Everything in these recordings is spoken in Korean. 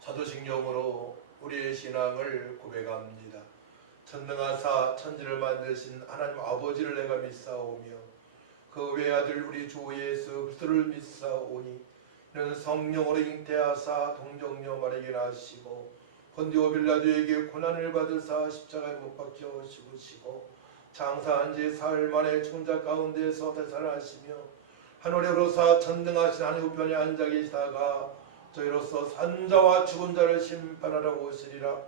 사도신경으로 우리의 신앙을 고백합니다. 전능하사 천지를 만드신 하나님 아버지를 내가 믿사오며 그 외아들 우리 주 예수 그리스도를 믿사오니 이는 성령으로 잉태하사 동정녀 마리아에게 나시고 본디오 빌라도에게 고난을 받으사 십자가에 못 박혀 죽으시고 장사한 지 사흘 만에 죽은 자 가운데서 되살아나시며 하늘에 오르사 전능하신 하늘 우편에 앉아 계시다가 저희로서 산자와 죽은 자를 심판하러 오시리라.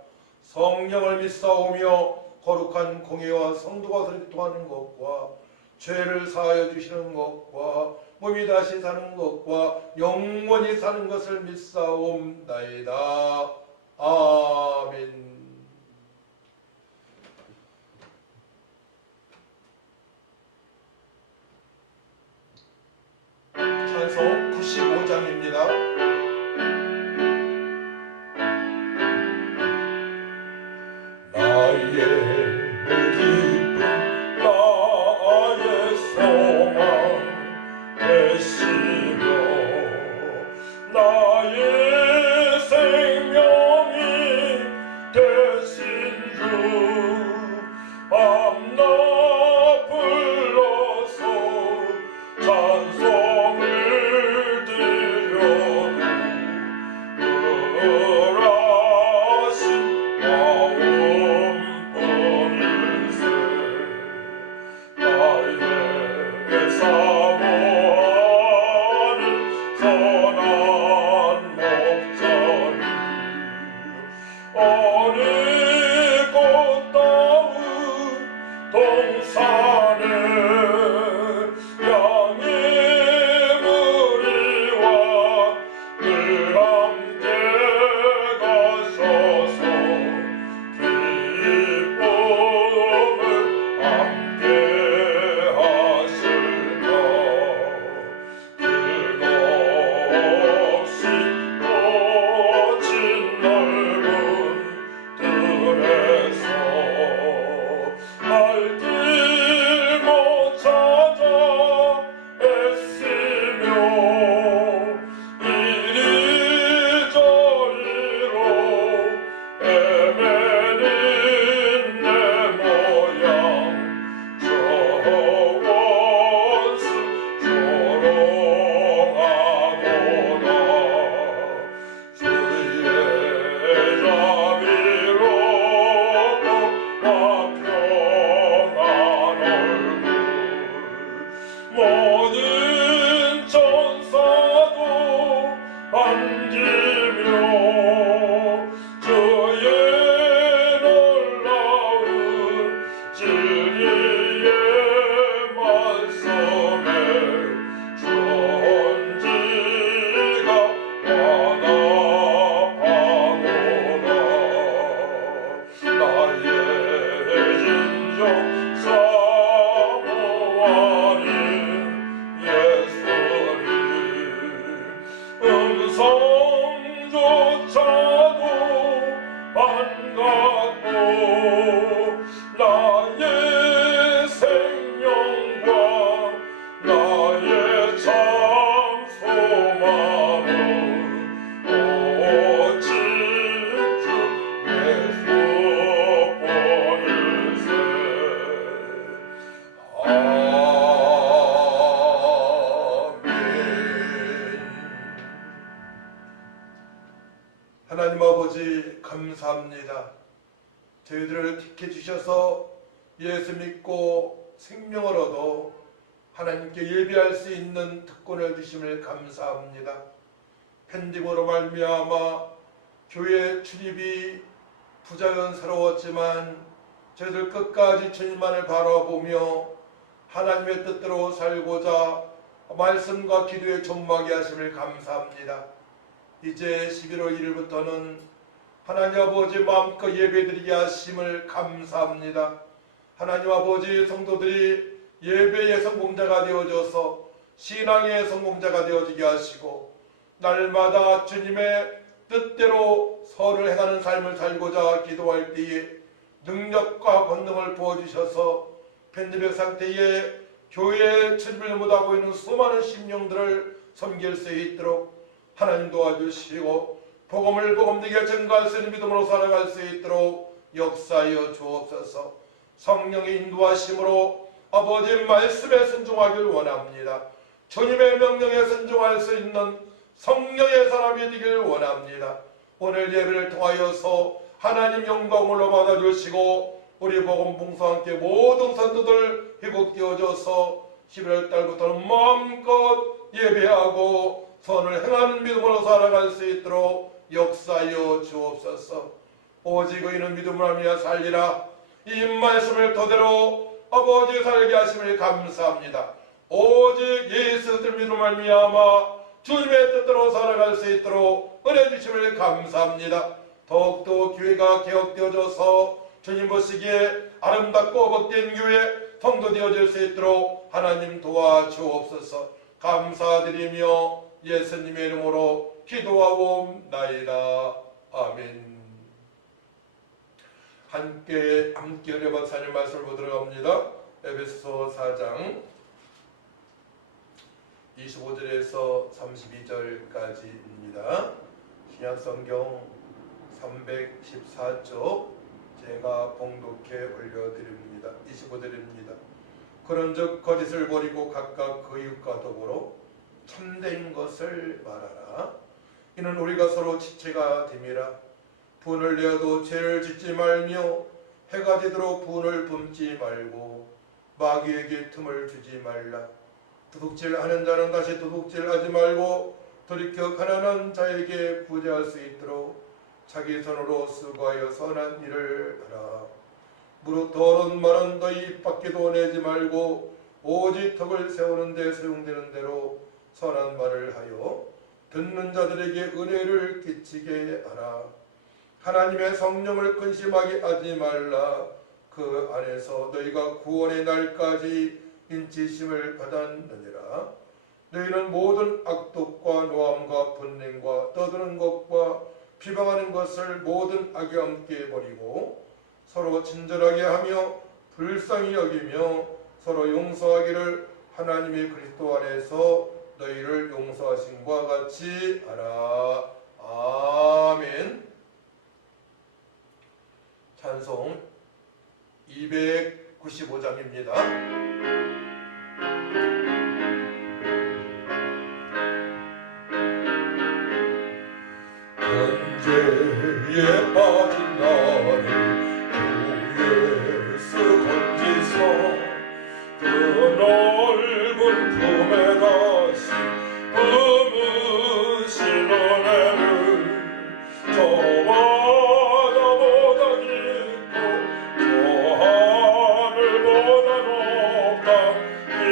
성령을 믿사오며 거룩한 공예와 성도가 소통하는 것과 죄를 사하여 주시는 것과 몸이 다시 사는 것과 영원히 사는 것을 믿사옵나이다. 아멘. 찬송 95장입니다. 하나님 아버지 감사합니다. 저희들을 택해 주셔서 예수 믿고 생명을 얻어 하나님께 예배할 수 있는 특권을 주심을 감사합니다. 팬딩으로 말미암아 교회 출입이 부자연스러웠지만 저희들 끝까지 주님만을 바라보며 하나님의 뜻대로 살고자 말씀과 기도에 존망하게 하심을 감사합니다. 이제 11월 1일부터는 하나님 아버지 마음껏 예배드리게 하심을 감사합니다. 하나님 아버지 성도들이 예배의 성공자가 되어져서 신앙의 성공자가 되어지게 하시고 날마다 주님의 뜻대로 선을 행하는 삶을 살고자 기도할 때에 능력과 권능을 부어주셔서 팬데믹 상태에 교회에 천일을 못하고 있는 수많은 심령들을 섬길 수 있도록 하나님 도와주시고 복음을 복음되게 전가할 수 있는 믿음으로 살아갈 수 있도록 역사하여 주옵소서. 성령의 인도하심으로 아버지의 말씀에 순종하길 원합니다. 주님의 명령에 순종할 수 있는 성령의 사람이 되길 원합니다. 오늘 예배를 통하여서 하나님 영광으로 받아주시고 우리 복음 봉사와 함께 모든 선도들 회복되어져서 11월 달부터는 마음껏 예배하고 선을 행하는 믿음으로 살아갈 수 있도록 역사하여 주옵소서. 오직 의인은 믿음으로 하며 살리라. 이 말씀을 토대로 아버지 살게 하심을 감사합니다. 오직 예수 그리스도를 믿음으로 말미암아 주님의 뜻대로 살아갈 수 있도록 은혜 주심을 감사합니다. 더욱더 교회가 개혁되어져서 주님 보시기에 아름답고 복된 교회 성도 되어질 수 있도록 하나님 도와주옵소서. 감사드리며 예수님의 이름으로 기도하옵나이다. 아멘. 함께 은혜 박사님 말씀을 보도록 합니다. 에베소 4장 25절에서 32절까지입니다. 신약성경 314쪽 제가 봉독해 올려드립니다. 25절입니다. 그런즉 거짓을 버리고 각각 그 이웃과 더불어 참된 것을 말하라. 이는 우리가 서로 지체가 됨이라. 분을 내어도 죄를 짓지 말며 해가 되도록 분을 뿜지 말고 마귀에게 틈을 주지 말라. 도둑질하는 자는 다시 도둑질하지 말고 돌이켜 가난한 자에게 구제할 수 있도록 자기 손으로 수고하여 선한 일을 하라. 무릇 더러운 말은 너희 입 밖에도 내지 말고 오직 덕을 세우는 데 사용되는 대로 선한 말을 하여 듣는 자들에게 은혜를 끼치게 하라. 하나님의 성령을 근심하게 하지 말라. 그 안에서 너희가 구원의 날까지 인치심을 받았느니라. 너희는 모든 악독과 노함과 분냉과 떠드는 것과 비방하는 것을 모든 악에 함께 버리고 서로 친절하게 하며 불쌍히 여기며 서로 용서하기를 하나님의 그리스도 안에서 너희를 용서하신과 같이 하라. 아멘. 찬송 295장입니다. 현재에 빠진 나를 주 예수 건지소 그 넓은 품에 다시 품으신 은혜는 저와 나보다 깊고 저 하늘보다 높다 이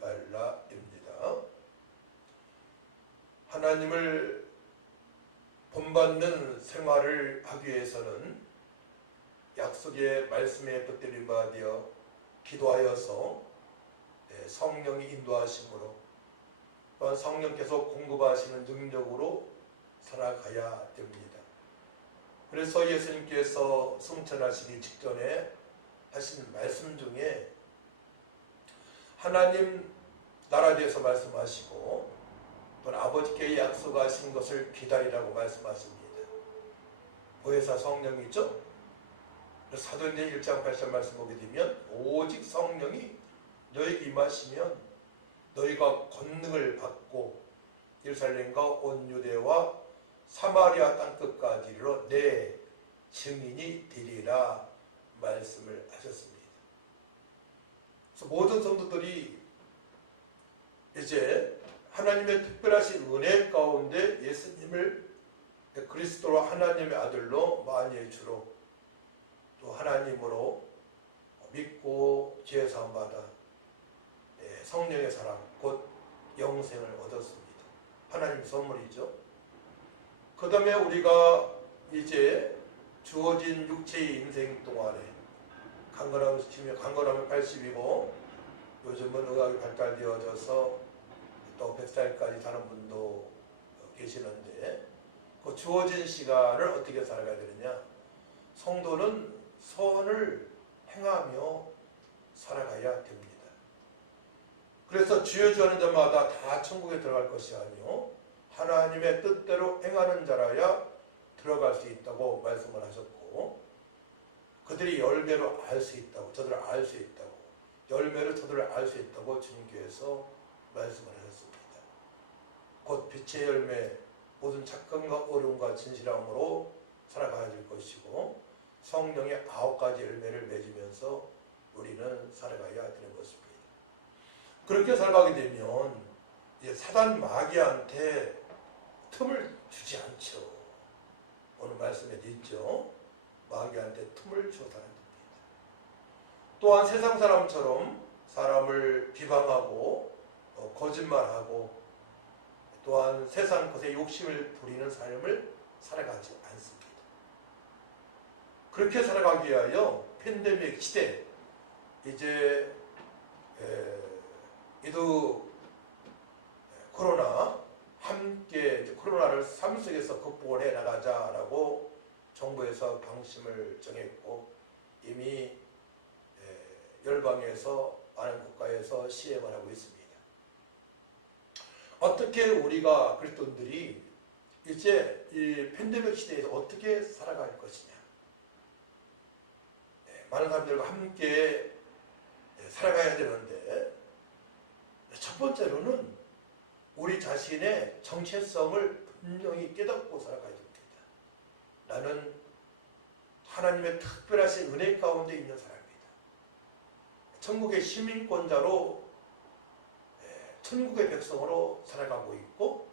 말라입니다. 하나님을 본받는 생활을 하기 위해서는 약속의 말씀에 붙들림 받아 기도하여서 성령이 인도하심으로 또한 성령께서 공급하시는 능력으로 살아가야 됩니다. 그래서 예수님께서 승천하시기 직전에 하신 말씀 중에 하나님 나라에 대해서 말씀하시고 또 아버지께 약속하신 것을 기다리라고 말씀하십니다. 보혜사 성령이죠. 사도행전 1장 8절 말씀 보게 되면 오직 성령이 너에게 임하시면 너희가 권능을 받고 예루살렘과 온 유대와 사마리아 땅끝까지 이르러 내 증인이 되리라 말씀을 하셨습니다. 그래서 모든 성도들이 이제 하나님의 특별하신 은혜 가운데 예수님을 그리스도로 하나님의 아들로 만유의 주로 또 하나님으로 믿고 죄 사함 받아 성령의 사랑 곧 영생을 얻었습니다. 하나님 선물이죠. 그 다음에 우리가 이제 주어진 육체의 인생 동안에 강건하면 80이고 요즘은 의학이 발달되어져서 또 100살까지 사는 분도 계시는데 그 주어진 시간을 어떻게 살아가야 되느냐. 성도는 선을 행하며 살아가야 됩니다. 그래서 주여 주여 하는 자마다 다 천국에 들어갈 것이 아니요 하나님의 뜻대로 행하는 자라야 들어갈 수 있다고 말씀을 하셨고 그들이 열매로 알 수 있다고 저들을 알 수 있다고 열매로 저들을 알 수 있다고 주님께서 말씀을 하셨습니다. 곧 빛의 열매 모든 착감과 어려움과 진실함으로 살아가야 될 것이고 성령의 9가지 열매를 맺으면서 우리는 살아가야 되는 것입니다. 그렇게 살아가게 되면 이제 사단 마귀한테 틈을 주지 않죠. 오늘 말씀에 있죠. 마귀한테 틈을 주어서는 안 됩니다. 또한 세상 사람처럼 사람을 비방하고 거짓말하고 또한 세상 것에 욕심을 부리는 삶을 살아가지 않습니다. 그렇게 살아가기 위하여 팬데믹 시대 이제 이도 코로나 함께 코로나를 삶 속에서 극복을 해 나가자라고 정부에서 방침을 정했고 이미 열방에서 많은 국가에서 시행을 하고 있습니다. 어떻게 우리가 그리스도인들이 이제 이 팬데믹 시대에서 어떻게 살아갈 것이냐. 많은 사람들과 함께 살아가야 되는데 첫 번째로는 우리 자신의 정체성을 분명히 깨닫고 살아가야 됩니다. 나는 하나님의 특별하신 은혜 가운데 있는 사람입니다. 천국의 시민권자로 천국의 백성으로 살아가고 있고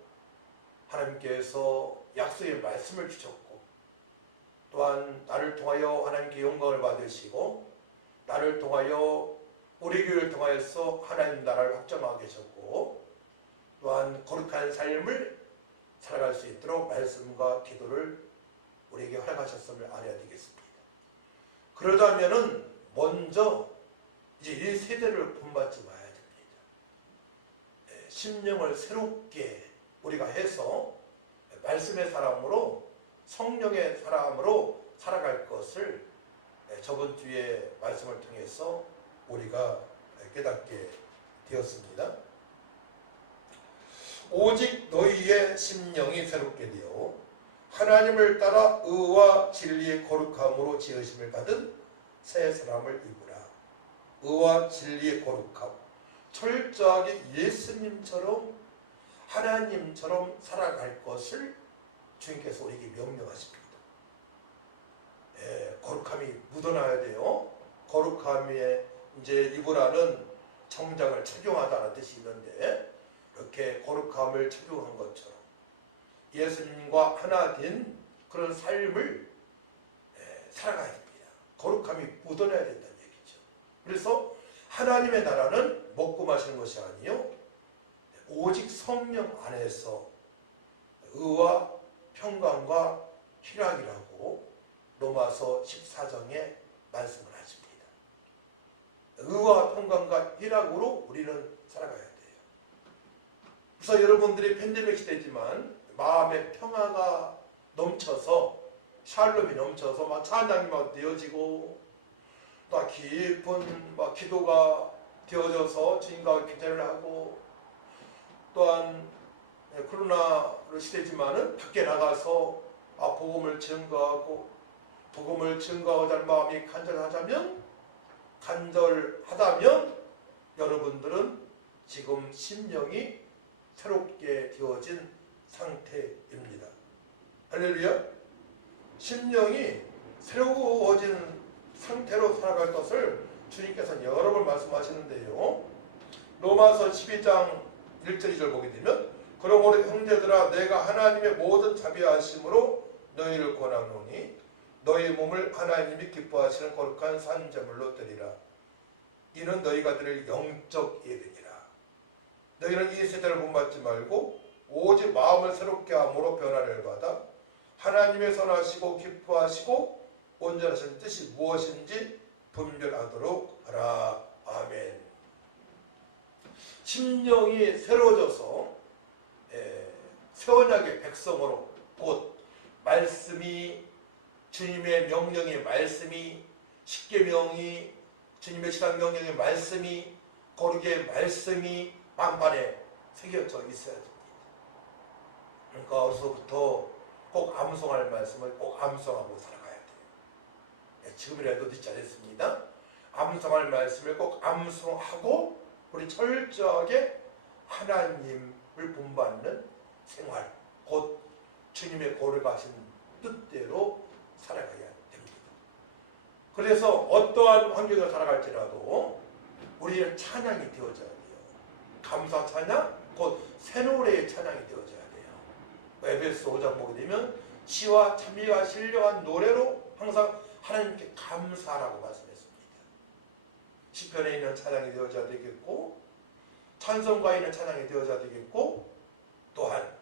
하나님께서 약속의 말씀을 주셨고 또한 나를 통하여 하나님께 영광을 받으시고 나를 통하여 우리 교회를 통하여서 하나님 나라를 확정하게 하셨고 또한 거룩한 삶을 살아갈 수 있도록 말씀과 기도를 우리에게 허락하셨음을 알아야 되겠습니다. 그러자면은 먼저 이제 이 세대를 본받지 마야 됩니다. 심령을 새롭게 우리가 해서 말씀의 사람으로 성령의 사람으로 살아갈 것을 저번 주에 말씀을 통해서 우리가 깨닫게 되었습니다. 오직 너희의 심령이 새롭게 되어 하나님을 따라 의와 진리의 거룩함으로 지으심을 받은 새 사람을 입으라. 의와 진리의 거룩함, 철저하게 예수님처럼 하나님처럼 살아갈 것을 주님께서 우리에게 명령하십니다. 거룩함이 묻어나야 돼요. 거룩함에 이제 입으라는 정장을 착용하다는 뜻이 있는데 이렇게 거룩함을 착용한 것처럼 예수님과 하나 된 그런 삶을 살아가야 됩니다. 거룩함이 묻어나야 된다는 얘기죠. 그래서 하나님의 나라는 먹고 마시는 것이 아니요 오직 성령 안에서 의와 평강과 희락이라고 로마서 14장에 말씀을 하십니다. 의와 평강과 희락으로 우리는 살아가야 돼요. 그래서 여러분들이 팬데믹 시대지만 마음의 평화가 넘쳐서 샬롬이 넘쳐서 막 찬양이 막 되어지고 또 깊은 막 기도가 되어져서 주님과 교제를 하고 또한 코로나 시대지만은 밖에 나가서 복음을 증거하고 복음을 증거하자는 마음이 간절하다면 여러분들은 지금 심령이 새롭게 되어진 상태입니다. 할렐루야. 심령이 새로워진 상태로 살아갈 것을 주님께서는 여러 번 말씀하시는데요. 로마서 12장 1절 2절 보게 되면 그러므로 형제들아 내가 하나님의 모든 자비하심으로 너희를 권하노니 너희 몸을 하나님이 기뻐하시는 거룩한 산제물로 드리라. 이는 너희가 드릴 영적 예배니라. 너희는 이 세대를 본받지 말고 오직 마음을 새롭게 함으로 변화를 받아 하나님의 선하시고 기뻐하시고 온전하신 뜻이 무엇인지 분별하도록 하라. 아멘. 심령이 새로워져서 새 언약의 백성으로 곧 말씀이 주님의 명령의 말씀이 십계명이 주님의 지상 명령의 말씀이 거룩의 말씀이 만반에 새겨져 있어야 됩니다. 그러니까 어디서부터 꼭 암송할 말씀을 꼭 암송하고 살아가야 돼요. 지금이라도 늦지 않았습니다. 암송할 말씀을 꼭 암송하고 우리 철저하게 하나님을 본받는 생활, 곧 주님의 거룩하신 뜻대로 살아가야 됩니다. 그래서 어떠한 환경에 살아갈지라도 우리는 찬양이 되어져야 돼요. 감사 찬양, 곧 새 노래의 찬양이 되어져야 돼요. 에베소 5장 보게 되면 시와 찬미가 신령한 노래로 항상 하나님께 감사라고 말씀했습니다. 시편에 있는 찬양이 되어져야 되겠고 찬송가에 있는 찬양이 되어져야 되겠고 또한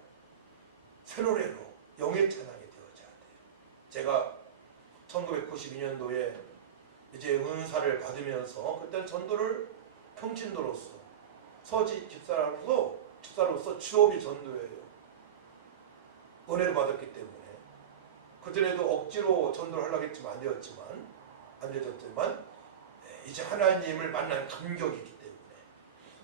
새 노래로 영의 찬양이 되어져야 돼요. 제가 1992년도에 이제 은사를 받으면서 그때 전도를 평신도로서 서지 집사로서 취업이 전도예요. 은혜를 받았기 때문에 그전에도 억지로 전도를 하려고 했지만 안 되었지만 이제 하나님을 만난 감격이 있기 때문에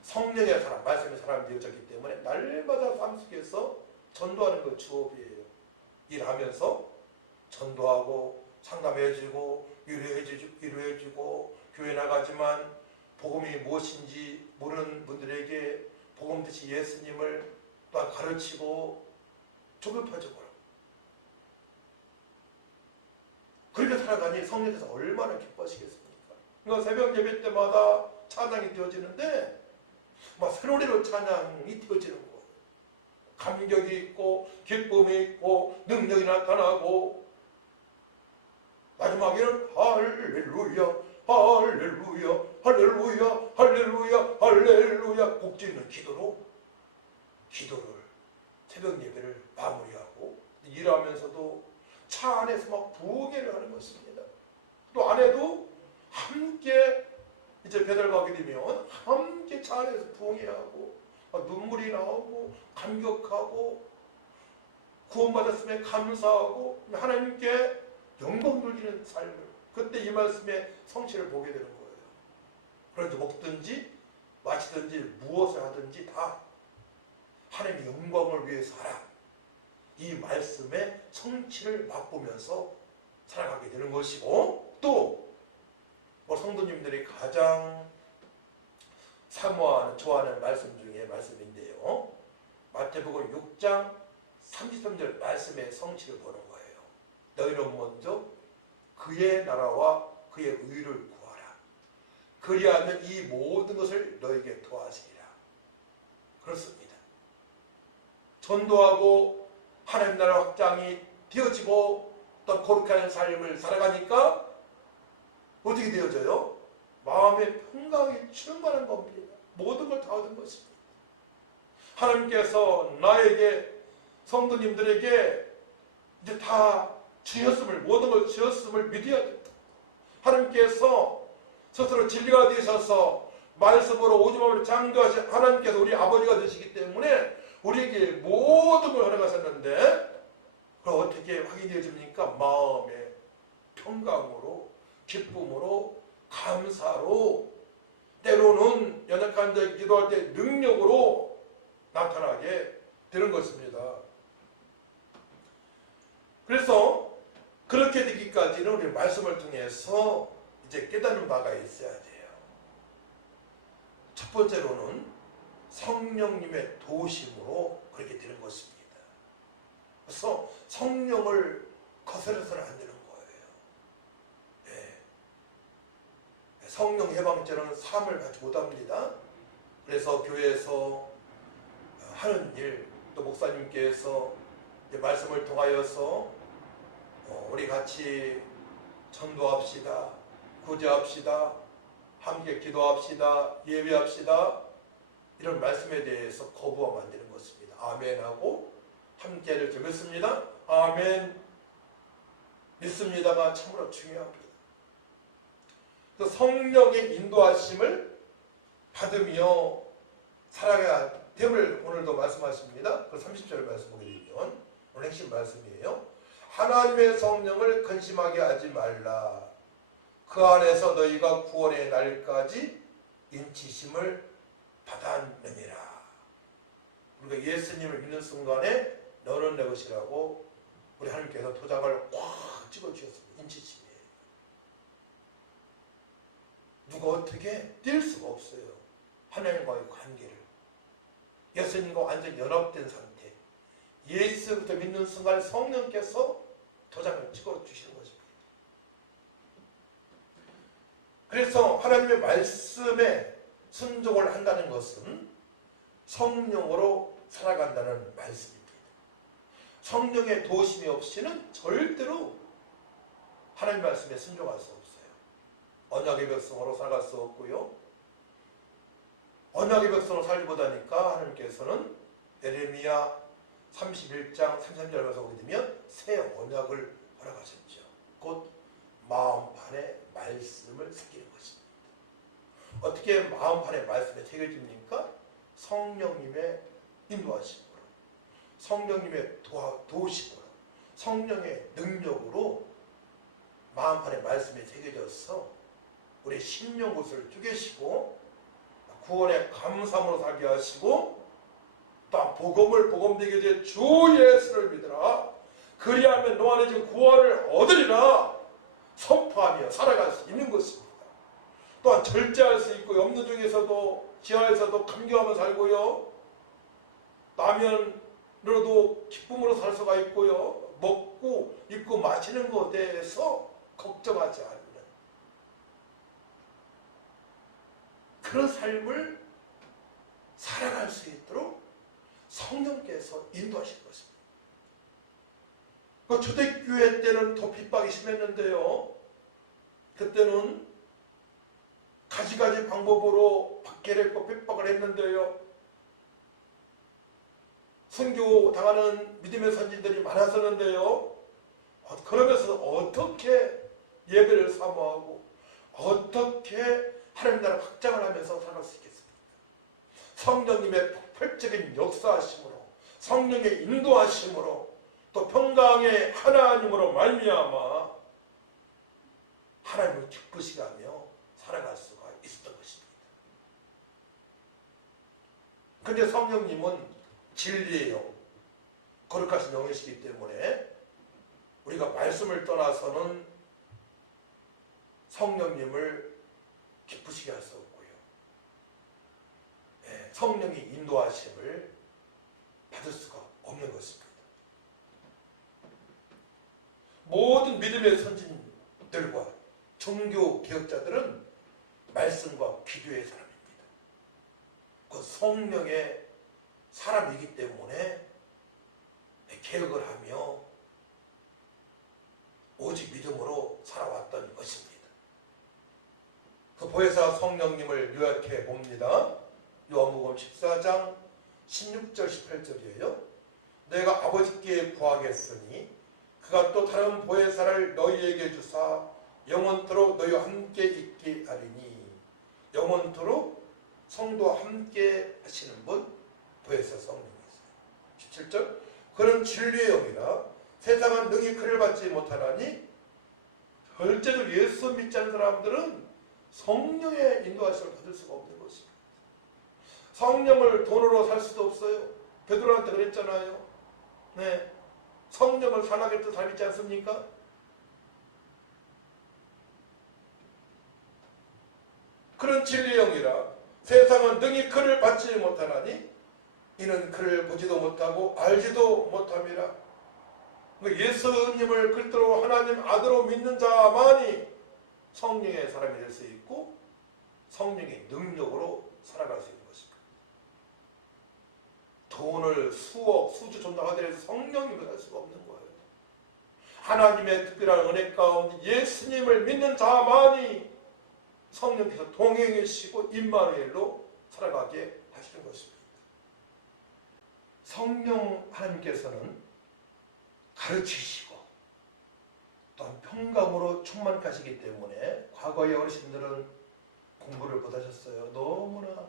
성령의 사람, 말씀의 사람이 되어졌기 때문에 날마다 삶 속에서 전도하는 거 취업이에요. 일하면서 전도하고 상담해주고 위로해주고 교회 나가지만 복음이 무엇인지 모르는 분들에게 복음 뜻이 예수님을 또한 가르치고 조급해져버려. 그렇게 살아가니 성령께서 얼마나 기뻐하시겠습니까? 그러니까 새벽 예배 때마다 찬양이 되어지는데 막 새노래로 찬양이 되어지는 거예요. 감격이 있고 기쁨이 있고 능력이 나타나고 마지막에는 할렐루야 할렐루야 할렐루야 할렐루야 할렐루야 꼭 짓는 기도를 새벽 예배를 마무리하고 일하면서도 차 안에서 막 부흥회를 하는 것입니다. 또 아내도 함께 이제 배달 가게 되면 함께 차 안에서 부흥회하고 눈물이 나오고 감격하고 구원받았음에 감사하고 하나님께 영광 돌리는 삶을 그때 이 말씀의 성취를 보게 되는 거예요. 그런지 먹든지 마시든지 무엇을 하든지 다 하나님의 영광을 위해서 하라. 이 말씀의 성취를 맛보면서 살아가게 되는 것이고 또 성도님들이 가장 사모하는 좋아하는 말씀 중에 말씀인데요. 마태복음 6장 33절 말씀의 성취를 보는 거예요. 너희는 먼저 그의 나라와 그의 의를 구하라. 그리하면 이 모든 것을 너에게 더하시리라. 그렇습니다. 전도하고 하나님 나라 확장이 되어지고 또 거룩한 삶을 살아가니까 어떻게 되어져요? 마음의 평강이 충만한 겁니다. 모든 걸 다 얻은 것입니다. 하나님께서 나에게, 성도님들에게 이제 다 주셨음을, 모든 걸 주셨음을 믿어야 된다. 하나님께서 스스로 진리가 되셔서 말씀으로 오줌함으로 창조하신 하나님께서 우리 아버지가 되시기 때문에 우리에게 모든 걸 허락하셨는데, 그걸 어떻게 확인해줍니까? 마음의 평강으로, 기쁨으로, 감사로, 때로는 연약한 자에게 기도할 때 능력으로 나타나게 되는 것입니다. 그래서 그렇게 되기까지는 우리 말씀을 통해서 이제 깨닫는 바가 있어야 돼요. 첫 번째로는 성령님의 도우심으로 그렇게 되는 것입니다. 그래서 성령을 거스려서는 안 되는 거예요. 네. 성령 해방죄는 삶을 갖지 못합니다. 그래서 교회에서 하는 일, 또 목사님께서 말씀을 통하여서 우리 같이 전도합시다, 구제합시다, 함께 기도합시다, 예배합시다, 이런 말씀에 대해서 거부하면 안 되는 것입니다. 아멘하고 함께를 좀 믿습니다. 아멘. 믿습니다가 참으로 중요합니다. 그 성령의 인도하심을 받으며 살아가야 됨을 오늘도 말씀하십니다. 그 30절 말씀 보게 되면 오늘 핵심 말씀이에요. 하나님의 성령을 근심하게 하지 말라. 그 안에서 너희가 구원의 날까지 인치심을 받았느니라. 우리가 예수님을 믿는 순간에 너는 내 것이라고 우리 하나님께서 도장을 꽉 찍어주셨습니다. 인치심이에요. 누가 어떻게 뛸 수가 없어요. 하나님과의 관계를. 예수님과 완전히 연합된 상태. 예수부터 믿는 순간 성령께서 도장을 찍어주시는 것입니다. 그래서 하나님의 말씀에 순종을 한다는 것은 성령으로 살아간다는 말씀입니다. 성령의 도우심이 없이는 절대로 하나님 말씀에 순종할 수 없어요. 언약의 백성으로 살아갈 수 없고요. 언약의 백성으로 살지 못하니까 하나님께서는 예레미야 31장 33절 말씀 보게 되면 새 언약을 허락하셨죠. 곧 마음판에 말씀을 새기는 것입니다. 어떻게 마음판에 말씀에 새겨집니까? 성령님의 인도하심으로, 성령님의 도우심으로, 성령의 능력으로 마음판에 말씀이 새겨져서 우리 심령구슬을 쪼개시고 구원의 감사함으로 살게 하시고 또 복음을 복음되게 될 주 예수를 믿으라. 그리하면 너 안에 지금 구원을 얻으리라 선포하며 살아갈 수 있는 것입니다. 또한 절제할 수 있고 없는 중에서도 지하에서도 감격하며 살고요. 라면으로도 기쁨으로 살 수가 있고요. 먹고 입고 마시는 것에 대해서 걱정하지 않는 그런 삶을 살아갈 수 있도록 성령께서 인도하신 것입니다. 그 초대교회 때는 더 핍박이 심했는데요. 그때는 가지가지 방법으로 박해를 했고 핍박을 했는데요. 선교 당하는 믿음의 선진들이 많았었는데요. 그러면서 어떻게 예배를 사모하고 어떻게 하나님 나라 확장을 하면서 살아갈 수 있겠습니까? 성령님의 폭발적인 역사하심으로, 성령의 인도하심으로, 또 평강의 하나님으로 말미암아 하나님을 기쁘시게 하며 살아갈 수가 있었던 것입니다. 그런데 성령님은 진리의 영, 거룩하신 영이시기 때문에 우리가 말씀을 떠나서는 성령님을 기쁘시게 할 수 없고요. 성령의 인도하심을 받을 수가 없는 것입니다. 모든 믿음의 선진들과 종교 개혁자들은 말씀과 기도의 사람입니다. 그 성령의 사람이기 때문에 개혁을 하며 오직 믿음으로 살아왔던 것입니다. 그 보혜사 성령님을 요약해 봅니다. 요한복음 14장 16절 18절이에요. 내가 아버지께 구하겠으니 그가 또 다른 보혜사를 너희에게 주사 영원토록 너희와 함께 있게 하리니. 영원토록 성도와 함께 하시는 분 보혜사 성령이세요. 17절 그는 진리의 영이라 세상은 능히 그를 받지 못하나니. 절대로 예수 믿지 않는 사람들은 성령의 인도하심을 받을 수가 없는 것입니다. 성령을 돈으로 살 수도 없어요. 베드로한테 그랬잖아요. 네, 성령을 사랑하겠다는 사람 있지 않습니까? 그런 진리의 영이라 세상은 능히 그를 받지 못하나니 이는 그를 보지도 못하고 알지도 못함이라. 예수님을 그리스도로 하나님 아들로 믿는 자만이 성령의 사람이 될 수 있고 성령의 능력으로 살아갈 수 있는 것입니다. 돈을 수억, 수주 존나하더라도 성령님을 할 수가 없는 거예요. 하나님의 특별한 은혜 가운데 예수님을 믿는 자만이 성령께서 동행하시고 임마누엘로 살아가게 하시는 것입니다. 성령 하나님께서는 가르치시고 또한 평강으로 충만하시기 때문에 과거의 어르신들은 공부를 못하셨어요. 너무나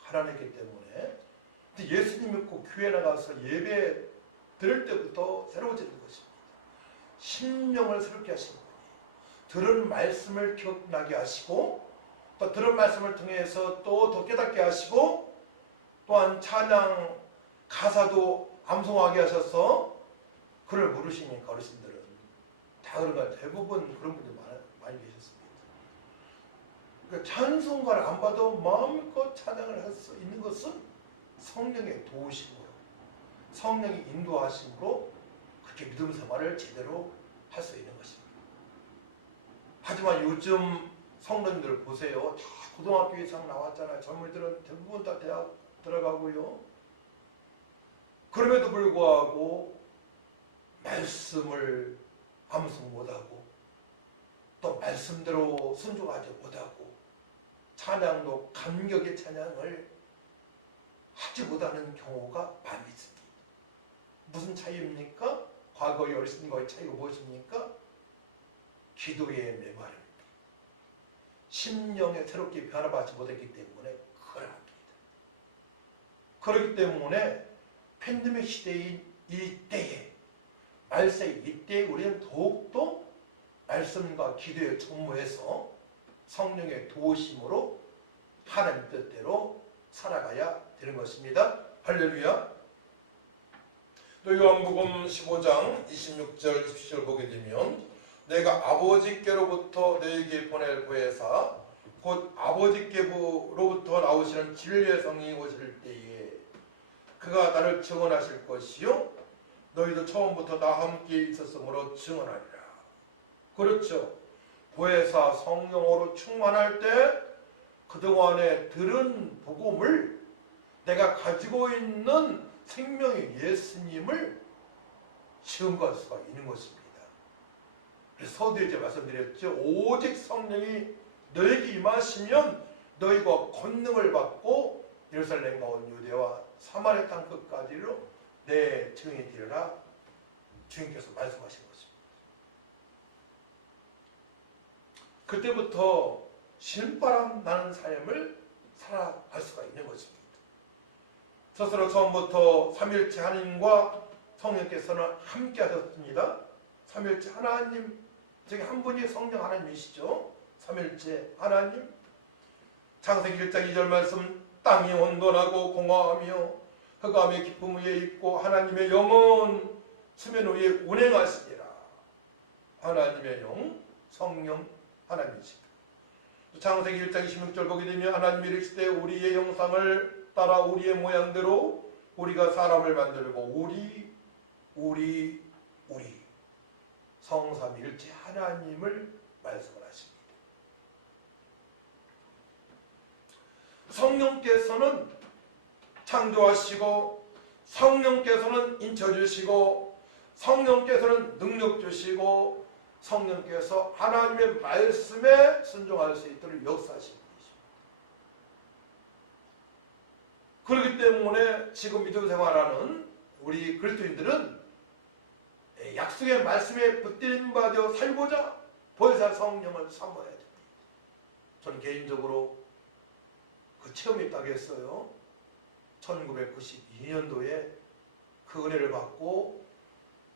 가난했기 때문에. 근데 예수님 믿고 교회 나가서 예배 들을 때부터 새로워지는 것입니다. 심령을 새롭게 하신 분이 들은 말씀을 기억나게 하시고 또 들은 말씀을 통해서 또 더 깨닫게 하시고 또한 찬양 가사도 암송하게 하셔서 그를 부르시니까 어르신들은 다 그런 거 대부분 그런 분들이 많이 계셨습니다. 그러니까 찬송가를 안 봐도 마음껏 찬양을 할 수 있는 것은 성령의 도우심으로 성령의 인도하심으로 그렇게 믿음 생활을 제대로 할 수 있는 것입니다. 하지만 요즘 성도님들 보세요. 다 고등학교 이상 나왔잖아요. 젊은이들은 대부분 다 대학 들어가고요. 그럼에도 불구하고 말씀을 암송 못하고 또 말씀대로 순종하지 못하고 찬양도 감격의 찬양을 하지 못하는 경우가 많이 있습니다. 무슨 차이입니까? 과거의 어르신과의 차이가 무엇입니까? 기도의 메마릅니다. 심령에 새롭게 변화받지 못했기 때문에 그러합니다. 그렇기 때문에 팬데믹 시대인 이 때에 말세의 이때에 우리는 더욱더 말씀과 기도에 전무해서 성령의 도우심으로 하나님 뜻대로 살아가야 되는 것입니다. 할렐루야. 또 요한복음 15장 26절 27절 보게 되면 내가 아버지께로부터 너에게 보낼 보혜사 곧 아버지께로부터 나오시는 진리의 성령이 오실 때에 그가 나를 증언하실 것이요 너희도 처음부터 나와 함께 있었으므로 증언하리라. 그렇죠. 보혜사 성령으로 충만할 때 그동안에 들은 복음을 내가 가지고 있는 생명의 예수님을 증거할 수가 있는 것입니다. 그래서 서두에 이제 말씀드렸죠. 오직 성령이 너에게 임하시면 너희가 권능을 받고 예루살렘과 온 유대와 사마리아 땅 끝까지로 내 증인이 되리라. 주님께서 말씀하신 것입니다. 그때부터 신바람 나는 삶을 살아갈 수가 있는 것입니다. 스스로 처음부터 삼위일체 하나님과 성령께서는 함께 하셨습니다. 삼위일체 하나님 중에 한 분이 성령 하나님이시죠. 삼위일체 하나님. 창세기 1장 2절 말씀 땅이 온돈하고 공허하며 흑암의 깊음 위에 있고 하나님의 영은 수면 위에 운행하시니라. 하나님의 영 성령 하나님이십니다. 창세기 1장 26절 보게 되면 하나님이 이르시되 우리의 형상을 따라 우리의 모양대로 우리가 사람을 만들고 우리 성삼일체 하나님을 말씀을 하십니다. 성령께서는 창조하시고 성령께서는 인쳐주시고 성령께서는 능력 주시고 성령께서 하나님의 말씀에 순종할 수 있도록 역사하신 분이십니다. 그렇기 때문에 지금 믿음 생활하는 우리 그리스도인들은 약속의 말씀에 붙들림 받아 살고자 보혜사 성령을 사모해야 됩니다. 저는 개인적으로 그 체험이 있다고 했어요. 1992년도에 그 은혜를 받고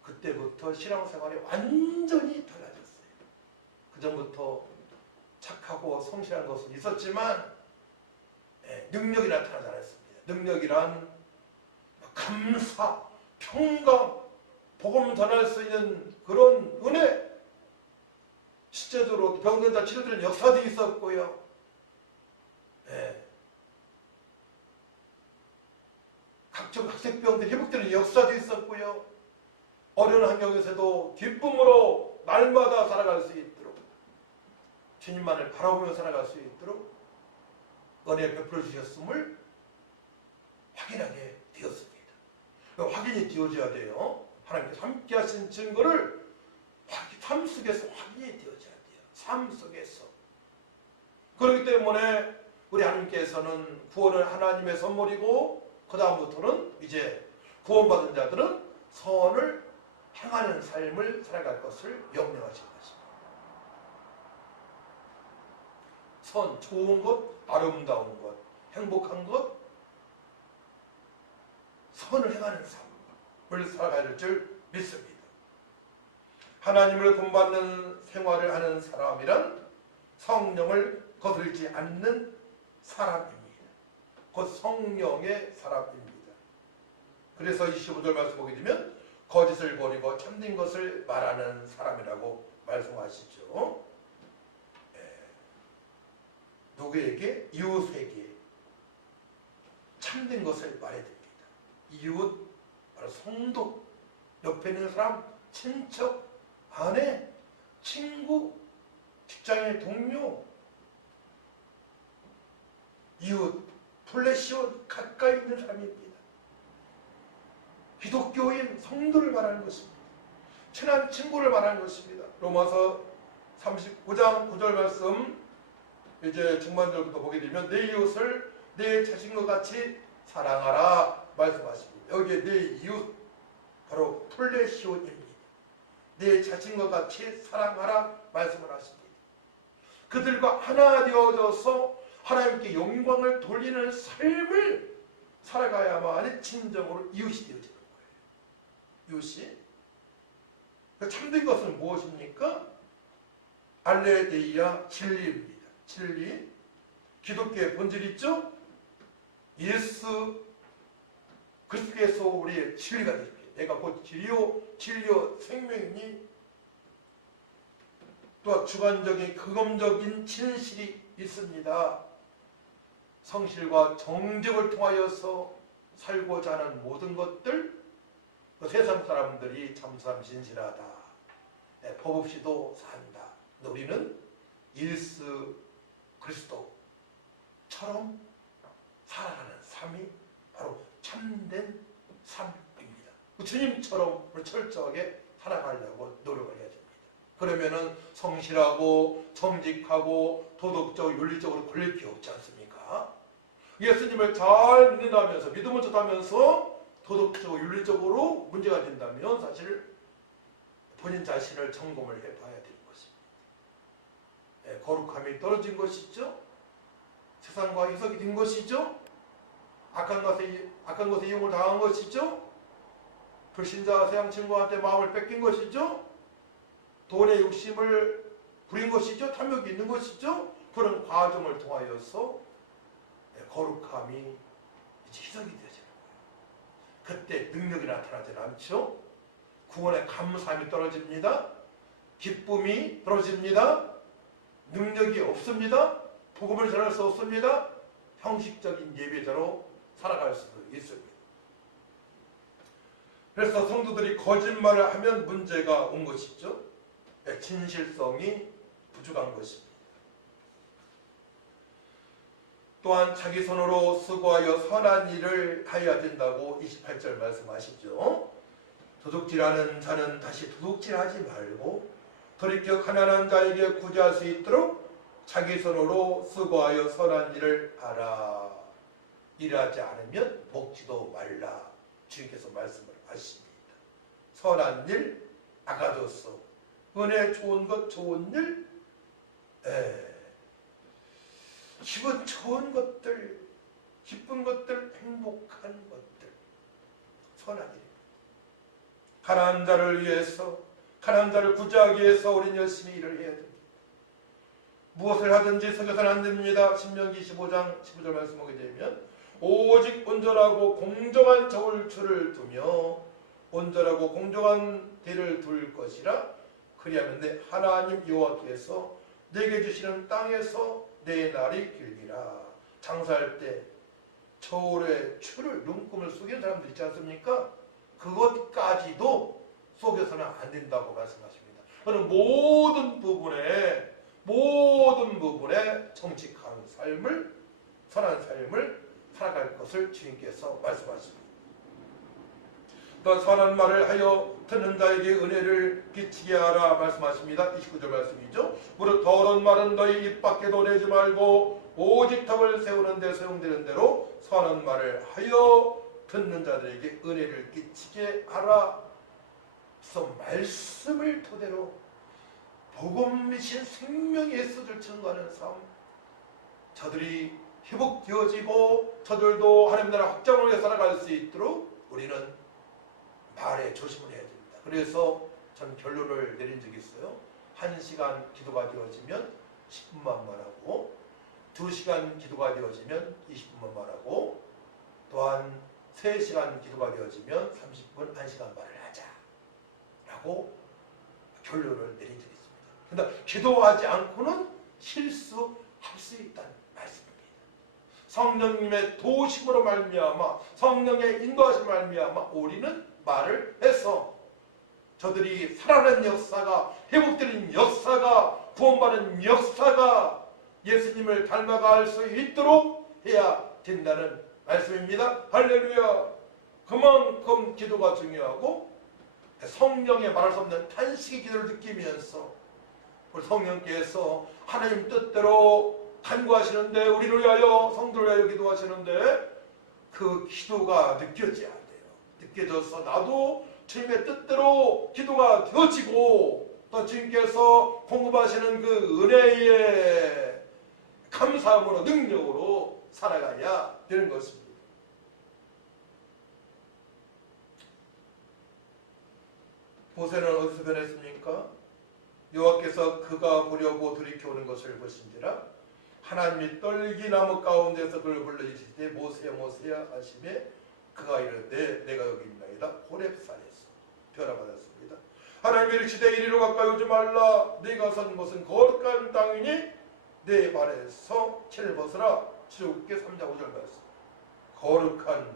그때부터 신앙생활이 완전히 달라졌어요. 그 전부터 착하고 성실한 것은 있었지만 능력이 나타나지 않았습니다. 능력이란 감사, 평강, 복음 전할 수 있는 그런 은혜, 실제적으로 병든 자 치료되는 역사도 있었고요. 각종 각색병들 회복되는 역사도 있었고요. 어려운 환경에서도 기쁨으로 날마다 살아갈 수 있도록, 주님만을 바라보며 살아갈 수 있도록 은혜 베풀어 주셨음을 확인하게 되었습니다. 확인이 되어져야 돼요. 하나님께서 함께 하신 증거를 삶 속에서 확인이 되어져야 돼요. 삶 속에서. 그렇기 때문에 우리 하나님께서는 구원은 하나님의 선물이고 그 다음부터는 이제 구원받은 자들은 선을 행하는 삶을 살아갈 것을 명령하신 것입니다. 선, 좋은 것, 아름다운 것, 행복한 것, 선을 행하는 삶을 살아갈 줄 믿습니다. 하나님을 본받는 생활을 하는 사람이란 성령을 거슬지 않는 사람입니다. 곧 성령의 사람입니다. 그래서 25절 말씀 보게 되면 거짓을 버리고 참된 것을 말하는 사람이라고 말씀하시죠. 누구에게? 이웃에게 참된 것을 말해야 됩니다. 이웃, 바로 성도, 옆에 있는 사람, 친척, 아내, 친구, 직장의 동료, 이웃, 플래시온, 가까이 있는 사람입니다. 기독교인 성도를 말하는 것입니다. 친한 친구를 말하는 것입니다. 로마서 39장 9절 말씀 이제 중반절부터 보게 되면 내 이웃을 내 자신과 같이 사랑하라 말씀하십니다. 여기에 내 이웃 바로 플래시온입니다. 내 자신과 같이 사랑하라 말씀을 하십니다. 그들과 하나 되어져서 하나님께 영광을 돌리는 삶을 살아가야만 진정으로 이웃이 되어지는 거예요. 이웃이. 참된 것은 무엇입니까? 알레데이아 진리입니다. 진리. 기독교의 본질이 있죠? 예수 그리스도께서 우리의 진리가 되십니다. 내가 곧 진리요 생명이니 또 주관적인 근검적인 진실이 있습니다. 성실과 정직을 통하여서 살고자 하는 모든 것들, 세상 사람들이 참참 진실하다, 법 없이도 산다. 우리는 예수 그리스도처럼 살아가는 삶이 바로 참된 삶입니다. 주님처럼 철저하게 살아가려고 노력을 해야 됩니다. 그러면은 성실하고 정직하고 도덕적 윤리적으로 걸릴 게 없지 않습니까? 예수님을 잘 믿는다면서 믿음을 쫓다면서 도덕적으로 윤리적으로 문제가 된다면 사실 본인 자신을 점검을 해봐야 되는 것입니다. 거룩함이 떨어진 것이죠. 세상과 이석이 된 것이죠. 악한 것에 이용을 당한 것이죠. 불신자 세상 친구한테 마음을 뺏긴 것이죠. 돈의 욕심을 부린 것이죠. 탐욕이 있는 것이죠. 그런 과정을 통하여서 거룩함이 이제 희석이 되어지는 거예요. 그때 능력이 나타나지 않죠. 구원의 감사함이 떨어집니다. 기쁨이 떨어집니다. 능력이 없습니다. 복음을 전할 수 없습니다. 형식적인 예배자로 살아갈 수도 있습니다. 그래서 성도들이 거짓말을 하면 문제가 온 것이죠. 진실성이 부족한 것입니다. 또한 자기 손으로 수고하여 선한 일을 하여야 된다고 28절 말씀하시죠. 도둑질하는 자는 다시 도둑질하지 말고 돌이켜 가난한 자에게 구제할 수 있도록 자기 손으로 수고하여 선한 일을 하라. 일하지 않으면 먹지도 말라. 주님께서 말씀을 하십니다. 선한 일, 아가도스, 은혜 좋은 것, 좋은 일, 기분 좋은 것들, 기쁜 것들, 행복한 것들, 선한 일입니다. 가난한 자를 위해서, 가난한 자를 구제하기 위해서 우리는 열심히 일을 해야 됩니다. 무엇을 하든지 속여서는 안 됩니다. 신명기 15장 15절 말씀 보게 되면 오직 온전하고 공정한 저울추를 두며 온전하고 공정한 대를 둘 것이라. 그리하면 내 하나님 여호와께서 내게 주시는 땅에서 내 날이 길리라. 장사할 때 저울의 추를 눈금을 속이는 사람들 있지 않습니까? 그것까지도 속여서는 안 된다고 말씀하십니다. 그는 모든 부분에 정직한 삶을, 선한 삶을 살아갈 것을 주님께서 말씀하십니다. 또 선한 말을 하여 듣는 자에게 은혜를 끼치게 하라 말씀하십니다. 29절 말씀이죠. 무릇 더러운 말은 너희 입 밖에도 내지 말고 오직 덕을 세우는 데 사용되는 대로 선한 말을 하여 듣는 자들에게 은혜를 끼치게 하라. 그래서 말씀을 토대로 복음이신 생명의 예수를 증거하는 삶, 저들이 회복되어지고 저들도 하나님 나라 확장을 위해 살아갈 수 있도록 우리는 말에 조심을 해야 됩니다. 그래서 전 결론을 내린 적이 있어요. 1시간 기도가 되어지면 10분만 말하고, 2시간 기도가 되어지면 20분만 말하고, 또한 3시간 기도가 되어지면 30분 1시간 말을 하자라고 결론을 내린 적이 있습니다. 그런데 기도하지 않고는 실수할 수 있다는 말씀입니다. 성령님의 도우심으로 말미암아, 성령의 인도하심으로 말미암아 우리는 말을 해서 저들이 살아나는 역사가, 회복되는 역사가, 구원받는 역사가 예수님을 닮아갈 수 있도록 해야 된다는 말씀입니다. 할렐루야. 그만큼 기도가 중요하고 성령의 말할 수 없는 탄식의 기도를 느끼면서 우리 성령께서 하나님 뜻대로 간구하시는데, 우리를 위하여, 성도를 위하여 기도하시는데 그 기도가 느껴져야 돼요. 느껴져서 나도 주님의 뜻대로 기도가 되어지고 또 주님께서 공급하시는 그 은혜의 감사함으로, 능력으로 살아가야 되는 것입니다. 모세는 어디서 변했습니까? 여호와께서 그가 보려고 돌이켜오는 것을 보신지라 하나님이 떨기나무 가운데서 그를 불러 이르시되 모세야 모세야 하시매 그가 이르되 내가 여기 있나이다. 호렙산에서 변화받았습니다. 하나님이 이르시되 이리로 가까이 오지 말라. 네가 선 곳은 거룩한 땅이니 내 발에서 실을 벗으라. 출애굽기 3장 5절 말씀. 거룩한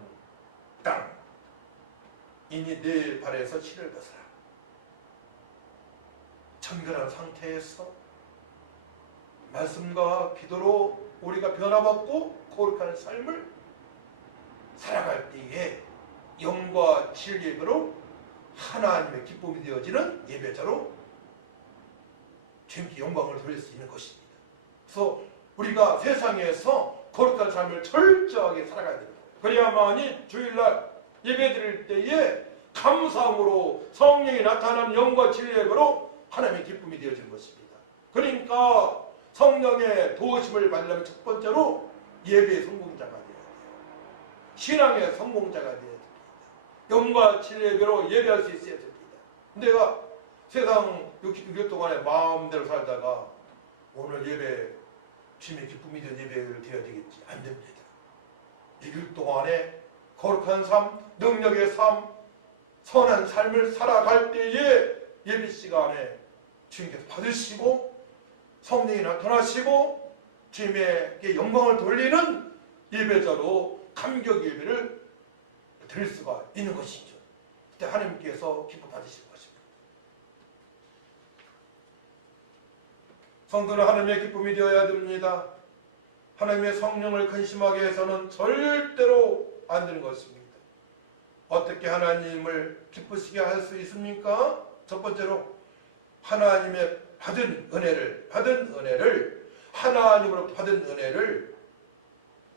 땅이니 내 발에서 실을 벗으라. 정결한 상태에서 말씀과 기도로 우리가 변화받고 거룩한 삶을 살아갈 때에 영과 진리로 하나님의 기쁨이 되어지는 예배자로 주님께 영광을 돌릴 수 있는 것입니다. 그래서 우리가 세상에서 거룩한 삶을 철저하게 살아가야 됩니다. 그래야만이 주일날 예배 드릴 때에 감사함으로 성령이 나타나는 영과 진리로 하나님의 기쁨이 되어지는 것입니다. 그러니까 성령의 도우심을 받으려면 첫 번째로 예배의 성공자가 되어야 돼요. 신앙의 성공자가 되어야 됩니다. 영과 진리의 예배로 예배할 수 있어야 됩니다. 내가 세상 6년 동안에 마음대로 살다가 오늘 예배, 주님의 기쁨이 되는 예배를 드려야 되겠지. 안 됩니다. 6일 동안에 거룩한 삶, 능력의 삶, 선한 삶을 살아갈 때에 예배 시간에 주님께서 받으시고 성령이 나타나시고 주님에게 영광을 돌리는 예배자로 감격 예배를 드릴 수가 있는 것이죠. 그때 하나님께서 기쁨 받으실 것입니다. 성도는 하나님의 기쁨이 되어야 됩니다. 하나님의 성령을 근심하게 해서는 절대로 안 되는 것입니다. 어떻게 하나님을 기쁘시게 할 수 있습니까? 첫 번째로 하나님의 받은 은혜를 하나님으로 받은 은혜를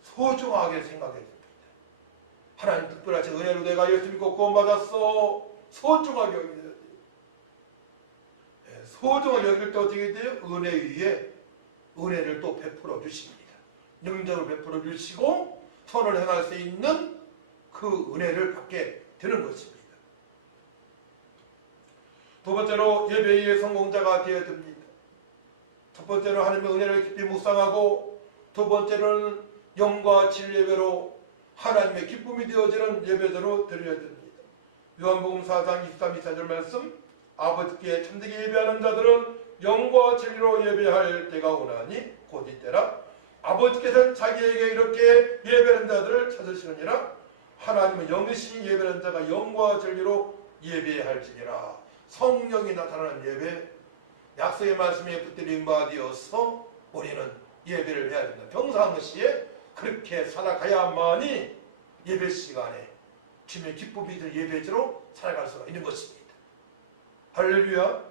소중하게 생각해야 됩니다. 하나님 특별하신 은혜로 내가 예수 믿고 구원받았어. 소중하게 여겨야 돼요. 소중하게 여길 때 어떻게 돼요? 은혜 위에 은혜를 또 베풀어 주십니다. 능력을 베풀어 주시고 선을 행할 수 있는 그 은혜를 받게 되는 것입니다. 두 번째로 예배의 성공자가 되어야 됩니다. 첫 번째로 하나님의 은혜를 깊이 묵상하고, 두 번째로는 영과 질 예배로 하나님의 기쁨이 되어지는 예배대로 드려야 됩니다. 요한복음 4장 23, 24절 말씀, 아버지께 참되게 예배하는 자들은 영과 진리로 예배할 때가 오나니 곧 이때라. 아버지께서는 자기에게 이렇게 예배하는 자들을 찾으시느니라. 하나님은 영이시니 예배하는 자가 영과 진리로 예배할지니라. 성령이 나타나는 예배, 약속의 말씀에 붙들린 바 되어서 우리는 예배를 해야 된다. 평상시에 그렇게 살아가야만이 예배 시간에 주님의 기쁨이 들 예배제로 살아갈 수가 있는 것입니다. 할렐루야.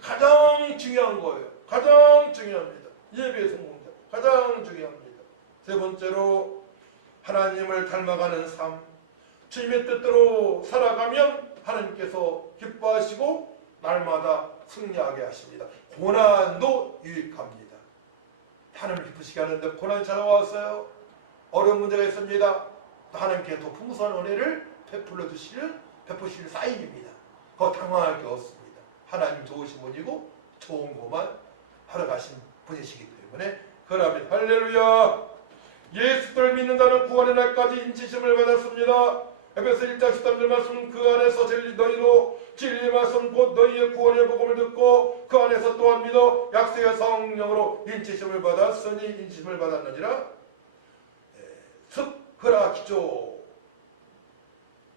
가장 중요한 거예요. 가장 중요합니다. 예배의 성공자 가장 중요합니다. 세 번째로 하나님을 닮아가는 삶, 주님의 뜻대로 살아가면 하나님께서 기뻐하시고 날마다 승리하게 하십니다. 고난도 유익합니다. 하나님 기쁘시게 하는데 고난이 찾아왔어요. 어려운 문제가 있습니다. 하나님께 더 풍성한 은혜를 베푸시는 사인입니다. 그거 당황할 게 없습니다. 하나님 좋으신 분이고 좋은 것만 하러 가신 분이시기 때문에 그러면 할렐루야. 예수를 믿는 자는 구원의 날까지 인치심을 받았습니다. 에베소 1장 13절 말씀, 그 안에서 너희도 진리의 말씀 곧 너희의 구원의 복음을 듣고 그 안에서 또한 믿어 약속의 성령으로 인치심을 받았으니 인치심을 받았느니라. 습허라 기조,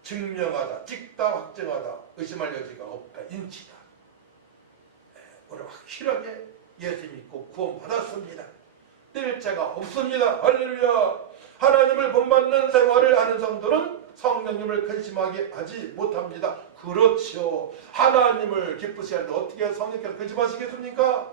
증명하다, 찍다, 확증하다, 의심할 여지가 없다, 인치다. 오늘 확실하게 예수 믿고 구원 받았습니다. 뗄 자가 없습니다. 할렐루야. 하나님을 본받는 생활을 하는 성도는 성령님을 근심하게 하지 못합니다. 그렇죠. 하나님을 기쁘시게 하는데 어떻게 성령께서 근심하시겠습니까?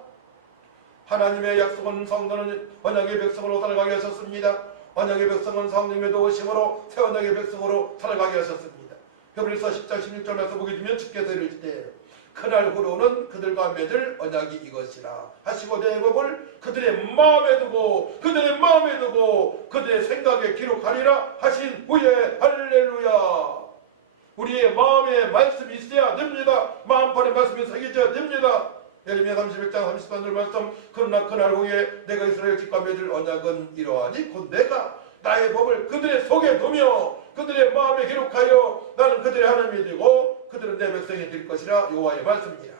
하나님의 약속은 성도는 언약의 백성으로 살아가게 하셨습니다. 언약의 백성은 성령의 도우심으로 새 언약의 백성으로 살아가게 하셨습니다. 히브리서 10장 16절 말씀 보게 되면 주께서 이르시되 그날 후로는 그들과 맺을 언약이 이것이라 하시고 내 법을 그들의 마음에 두고 그들의 생각에 기록하리라 하신 후에 할렐루야. 우리의 마음에 말씀이 있어야 됩니다. 마음판에 말씀이 새겨져야 됩니다. 예레미야 31장 33절 말씀, 그러나 그날 후에 내가 이스라엘 집과 맺을 언약은 이러하니 곧 내가 나의 법을 그들의 속에 두며 그들의 마음에 기록하여 나는 그들의 하나님이 되고 그들은 내 백성이 될 것이라. 여호와의 말씀이라.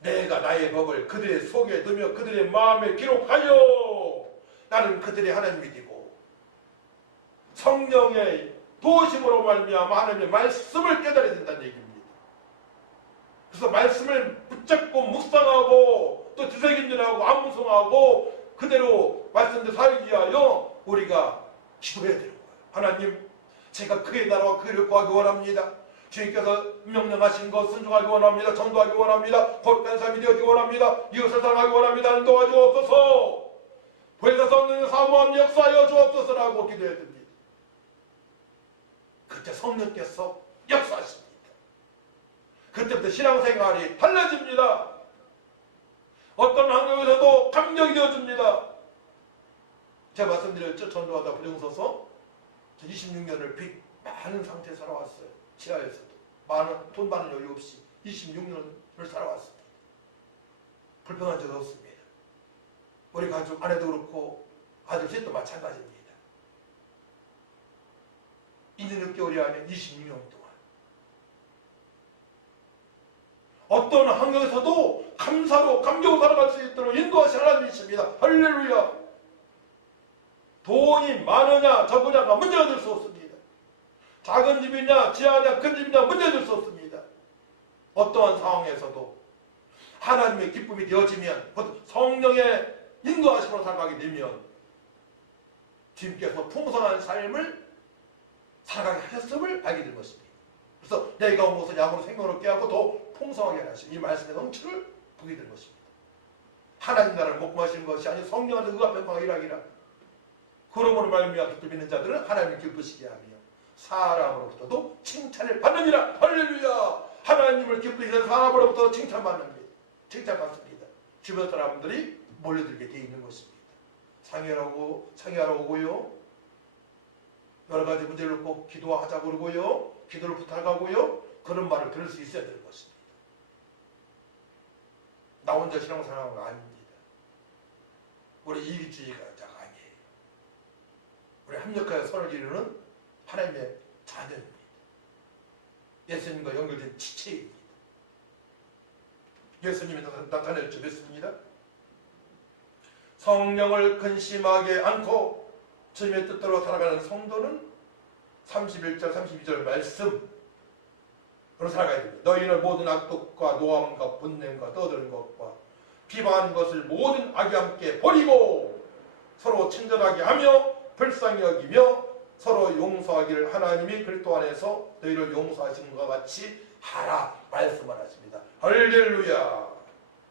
내가 나의 법을 그들의 속에 두며 그들의 마음에 기록하여 나는 그들의 하나님이 되고 성령의 도우심으로 말미암아 하나님의 말씀을 깨달아야 된다는 얘기입니다. 그래서 말씀을 붙잡고 묵상하고 또 주새김질하고 암송하고 그대로 말씀대로 살기 위하여 우리가 기도해야 되는 거예요. 하나님, 제가 그의 나라와 그의 를 구하기 원합니다. 주님께서 명령하신 것 순종하기 원합니다. 전도하기 원합니다. 거룩한 삶이 되어지기 원합니다. 이웃을 사랑하기 원합니다. 도와주옵소서. 보혜사 성령의 사모함 역사하여 주옵소서라고 기도해야 됩니다. 그때 성령께서 역사하십니다. 그때부터 신앙생활이 달라집니다. 어떤 환경에서도 감격이 되어줍니다. 제가 말씀드렸죠. 전도하다 부정서서 26년을 빚 많은 상태에 살아왔어요. 지하에서도 돈 많은 여유 없이 26년을 살아왔습니다. 불평한 적 없습니다. 우리 가족 아내도 그렇고 아들 셋도 마찬가지입니다. 2년 6개월이 아니라 26년 동안 어떤 환경에서도 감사로 감격으로 살아갈 수 있도록 인도하신 하나님이십니다. 할렐루야. 돈이 많으냐 적으냐가 문제가 될 수 없습니다. 작은 집이냐 지하냐 큰 집이냐 문제가 될 수 없습니다. 어떠한 상황에서도 하나님의 기쁨이 되어지면 성령의 인도하심으로 살아가게 되면 주님께서 풍성한 삶을 살아가게 하셨음을 알게 된 것입니다. 그래서 내가 온 것은 양으로 생명롭게 하고 더 풍성하게 하시고 이 말씀의 넘치를 보게 된 것입니다. 하나님 나라를 목마시는 것이 아니고 성령 안에서 의와 평강과 일하기라. 그러므로 말미암아 기쁨 있는 자들은 하나님을 기쁘시게 하며 사람으로부터도 칭찬을 받느니라. 할렐루야. 하나님을 기쁘시는 사람으로부터 칭찬받습니다. 주변 사람들이 몰려들게 되어 있는 것입니다. 상의하러 오고요. 여러 가지 문제를 놓고 기도하자 그러고요. 기도를 부탁하고요. 그런 말을 들을 수 있어야 되는 것입니다. 나 혼자 신앙생활하는 거 아닙니다. 우리 이기주의자가 아니에요. 우리 합력하여 선을 이루는 하나님의 자녀입니다. 예수님과 연결된 지체입니다. 예수님이 나타냈죠. 됐습니다. 성령을 근심하게 않고 주님의 뜻대로 살아가는 성도는 31절 32절 말씀으로 살아가야 됩니다. 너희는 모든 악독과 노함과 분냄과 떠드는 것과 비방하는 것을 모든 악이 함께 버리고 서로 친절하게 하며 불쌍히 여기며 서로 용서하기를 하나님이 그리스도 안에서 너희를 용서하신 것과 같이 하라 말씀을 하십니다. 할렐루야.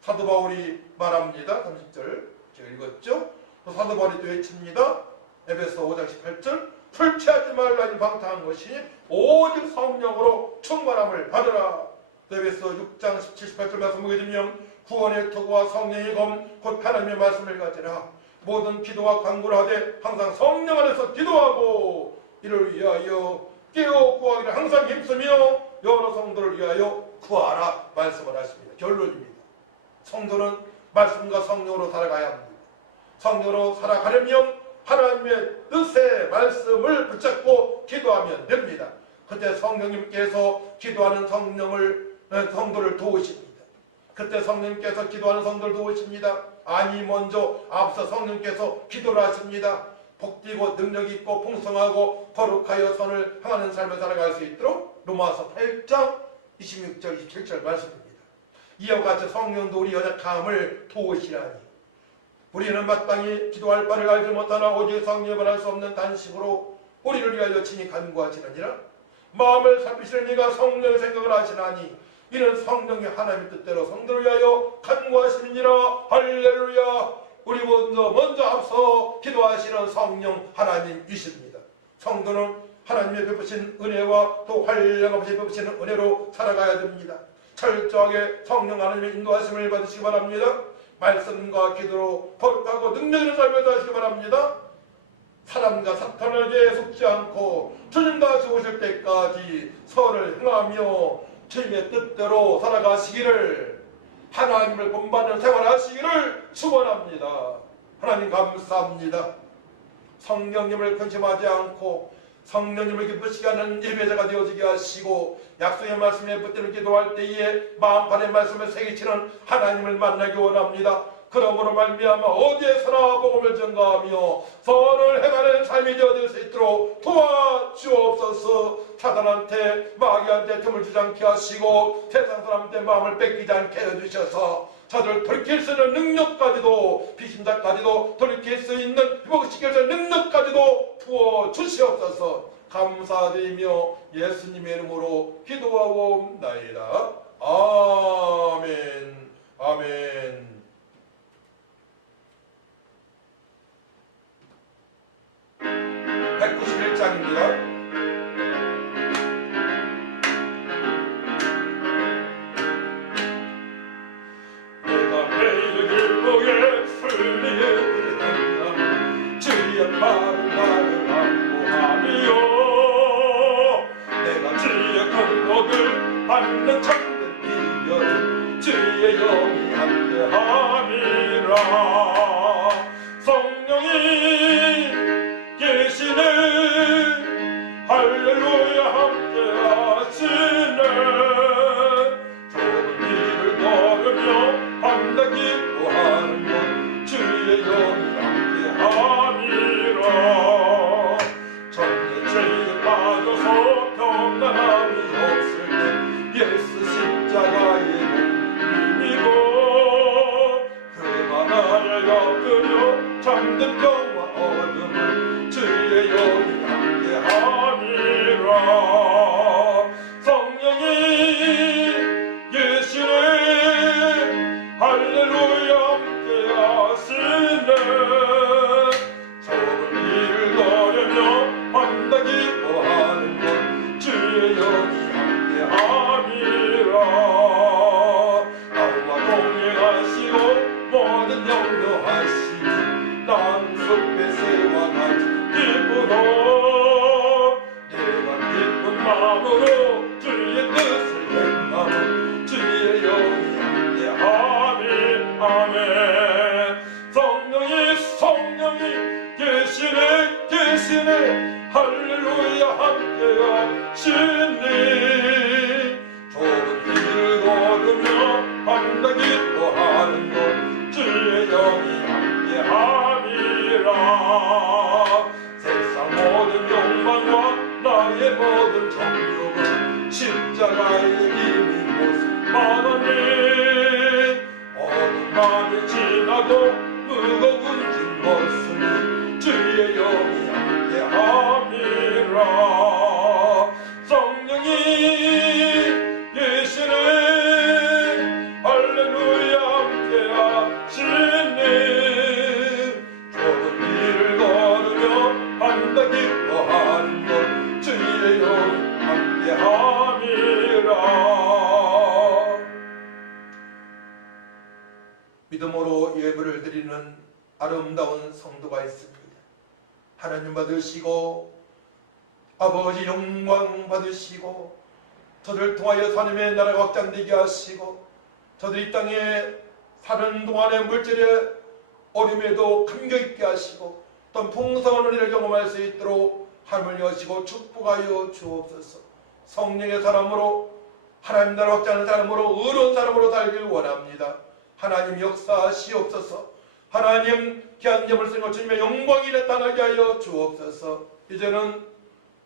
사도 바울이 말합니다. 30절 제가 읽었죠? 또 사도 바울이 또 외칩니다. 에베소 5장 18절 술 취하지 말라니 방탕한 것이니 오직 성령으로 충만함을 받으라. 에베소 6장 17, 18절 말씀 보게 되면 구원의 토구와 성령의 검 곧 하나님의 말씀을 가지라. 모든 기도와 간구를 하되 항상 성령 안에서 기도하고 이를 위하여 깨어 구하기를 항상 힘쓰며 여러 성도를 위하여 구하라 말씀을 하십니다. 결론입니다. 성도는 말씀과 성령으로 살아가야 합니다. 성령으로 살아가려면 하나님의 뜻의 말씀을 붙잡고 기도하면 됩니다. 그때 성령님께서 기도하는 성도를 도우십니다. 그때 성령님께서 기도하는 성도를 도우십니다. 아니 먼저 앞서 성령님께서 기도를 하십니다. 복되고 능력있고 풍성하고 거룩하여 선을 향하는 삶을 살아갈 수 있도록 로마서 8장 26절 27절 말씀입니다. 이와 같이 성령도 우리 연약함을 도우시라니 우리는 마땅히 기도할 바를 알지 못하나 오직 성령에 반할 수 없는 단식으로 우리를 위하여 친히 간구하시느니라. 마음을 살피시는 이가 성령의 생각을 하시나니 이는 성령이 하나님의 뜻대로 성도를 위하여 간구하시느니라. 할렐루야. 우리 먼저 앞서 기도하시는 성령 하나님이십니다. 성도는 하나님의 베푸신 은혜와 또 활량없이 베푸시는 은혜로 살아가야 됩니다. 철저하게 성령 하나님의 인도하심을 받으시기 바랍니다. 말씀과 기도로 거룩하고 능력 있는 삶을 사시기 바랍니다. 사람과 사탄에게 속지 않고 주님 다시 오실 때까지 선을 행하며 주님의 뜻대로 살아가시기를 하나님을 본받는 생활하시기를 축원합니다. 하나님 감사합니다. 성령님을 근심하지 않고 성령님을 기쁘시게 하는 예배자가 되어지게 하시고 약속의 말씀에 붙들어 기도할 때에 마음판의 말씀을 새기치는 하나님을 만나기 원합니다. 그러므로 말미암아 어디에서나 복음을 전가하며 선을 행하는 삶이 되어질 수 있도록 도와주옵소서. 사단한테 마귀한테 틈을 주지 않게 하시고 세상 사람한테 마음을 뺏기지 않게 해주셔서 저들 돌이킬 수 있는 능력까지도 비신자까지도 돌이킬 수 있는 회복시킬 수 있는 능력까지도 부어주시옵소서. 감사드리며 예수님의 이름으로 기도하옵나이다. 아멘. 아멘. 받는 참된 비결 주의 영이 함께함이라. 성령이 계시는 마음으로 주의 뜻을 행하고 주의 영이 함께하니 아멘. 성령이 계시네 할렐루야 함께하시니 좁은 길을 걸으며 밤낮 기도하는 것 주의 영이 함께함이라. 세상 모든 욕망과 나의 모든 정욕은 십자가의 이미 모습만하니 어느 밤이 지나도 무거운 짐 벗으니 주의 영이 함께함이라. 성령이 계시네 할렐루야 함께하시네. 좁은 길을 걸으며 밤낮 기도하는 것 주의 영이 함께함이라. 믿음으로 예배를 드리는 아름다운 성도가 있습니다. 하나님 받으시고 아버지 영광 받으시고 저들을 통하여 하나님의 나라가 확장되게 하시고 저들이 이 땅에 사는 동안에 물질의 어려움에도 감격있게 하시고 또 풍성한 은혜를 경험할 수 있도록 하나님을 여시고 축복하여 주옵소서. 성령의 사람으로 하나님 나라 확장하는 사람으로 의로운 사람으로 살길 원합니다. 하나님 역사하시옵소서. 하나님 귀한 점을 쓰는 주님의 영광이 나타나게 하여 주옵소서. 이제는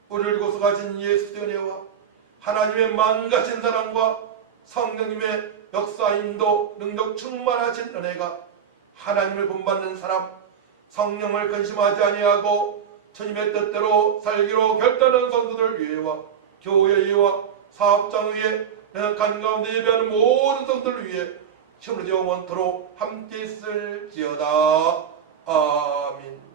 우리를 고서 가진 예수의 은혜와 하나님의 만가신 사랑과 성령님의 역사 인도 능력 충만하신 은혜가 하나님을 본받는 사람 성령을 근심하지 아니하고 주님의 뜻대로 살기로 결단한 성도들 위해와 교회 위와 사업장 위에 연약한 가운데 예배하는 모든 성도들 위해 시험을 영원토록 함께 있을지어다. 아멘.